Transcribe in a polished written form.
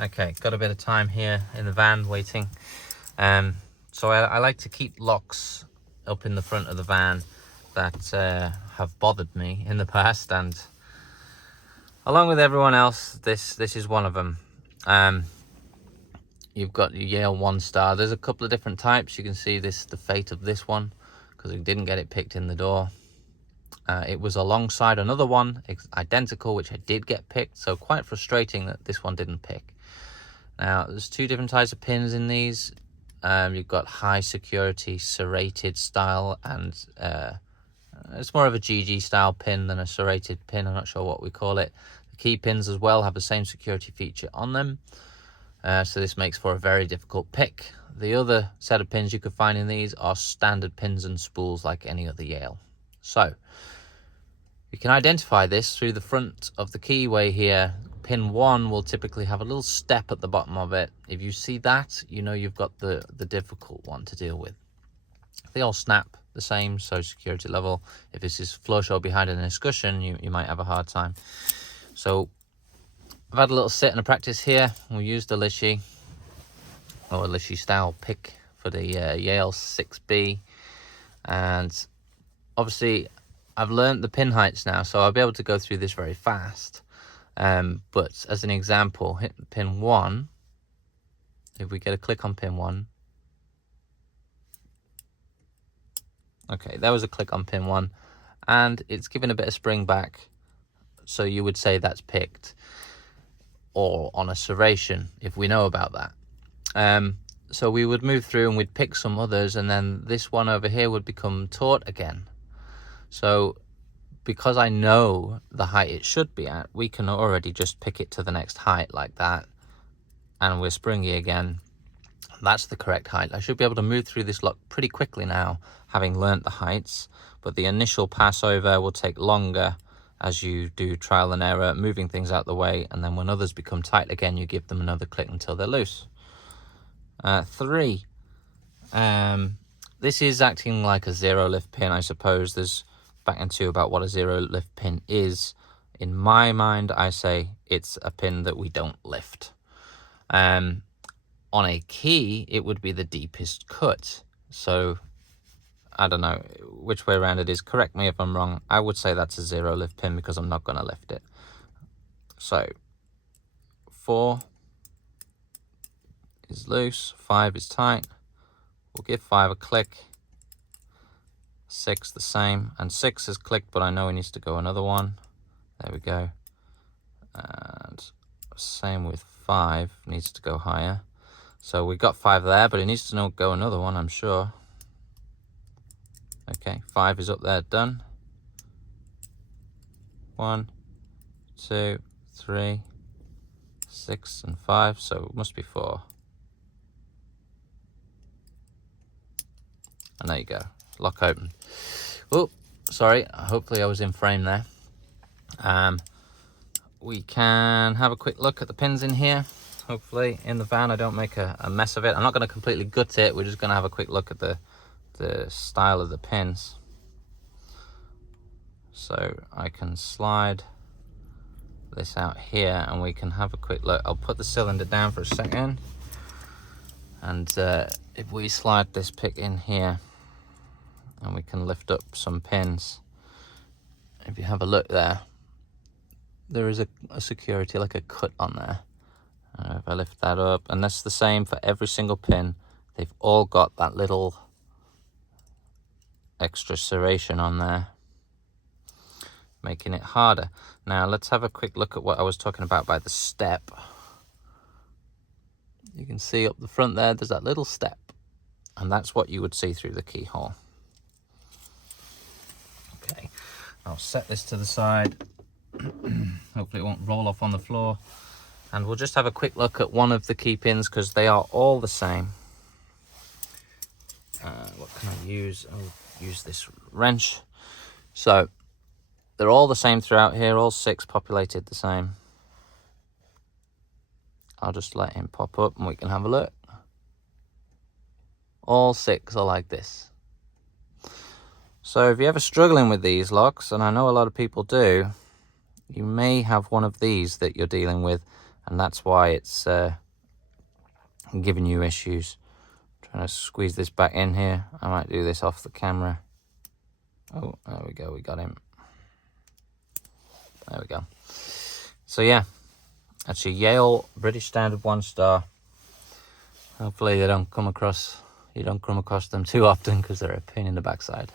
Okay, got a bit of time here in the van waiting. So I like to keep locks up in the front of the van that have bothered me in the past, and along with everyone else, this is one of them. You've got your Yale 1-star. There's a couple of different types. You can see the fate of this one because it didn't get it picked in the door. It was alongside another one, identical, which I did get picked, so quite frustrating that this one didn't pick. Now, there's two different types of pins in these. You've got high security serrated style, and it's more of a GG style pin than a serrated pin. I'm not sure what we call it. The key pins as well have the same security feature on them. So this makes for a very difficult pick. The other set of pins you could find in these are standard pins and spools like any other Yale. So you can identify this through the front of the keyway here. Pin 1 will typically have a little step at the bottom of it. If you see that, you know you've got the difficult one to deal with. They all snap the same, so security level. If this is flush or behind an escutcheon, you might have a hard time. So I've had a little sit and a practice here. We'll use the Lishy, or a Lishy style pick for the Yale 6B. And obviously I've learned the pin heights now, so I'll be able to go through this very fast. But as an example, hit pin 1. If we get a click on pin 1. Okay, there was a click on pin 1. And it's given a bit of spring back. So you would say that's picked. Or on a serration, if we know about that. So we would move through and we'd pick some others, and then this one over here would become taut again. So because I know the height it should be at, we can already just pick it to the next height like that, and we're springy again. That's the correct height. I should be able to move through this lock pretty quickly now, having learnt the heights, but the initial pass over will take longer as you do trial and error, moving things out the way, and then when others become tight again, you give them another click until they're loose. 3. This is acting like a zero lift pin, I suppose. There's back into about what a zero lift pin is. In my mind, I say it's a pin that we don't lift. On a key, it would be the deepest cut. So I don't know which way around it is. Correct me if I'm wrong. I would say that's a zero lift pin because I'm not going to lift it. So 4 is loose, 5 is tight. We'll give 5 a click. 6 the same, and 6 is clicked, but I know it needs to go another one. There we go. And same with 5, needs to go higher. So we got 5 there, but it needs to go another one, I'm sure. Okay, 5 is up there, done. 1, 2, 3, 6, and 5, so it must be 4. And there you go, lock open. Oh, sorry, hopefully I was in frame there. We can have a quick look at the pins in here. Hopefully in the van I don't make a mess of it. I'm not going to completely gut it, we're just going to have a quick look at the style of the pins. So I can slide this out here and we can have a quick look. I'll put the cylinder down for a second, and if we slide this pick in here and we can lift up some pins, if you have a look there, there is a security, like a cut on there. If I lift that up, and that's the same for every single pin, they've all got that little extra serration on there, making it harder. Now let's have a quick look at what I was talking about by the step. You can see up the front there, there's that little step, and that's what you would see through the keyhole. Okay, I'll set this to the side. Hopefully it won't roll off on the floor. And we'll just have a quick look at one of the key pins because they are all the same. What can I use? I'll use this wrench. So they're all the same throughout here, all 6 populated the same. I'll just let him pop up and we can have a look. All 6 are like this. So if you're ever struggling with these locks, and I know a lot of people do, you may have one of these that you're dealing with. and that's why it's giving you issues. Trying to squeeze this back in here. I might do this off the camera. Oh, there we go, we got him. There we go. So yeah, that's your Yale British Standard 1 star. Hopefully you don't come across them too often, because they're a pain in the backside.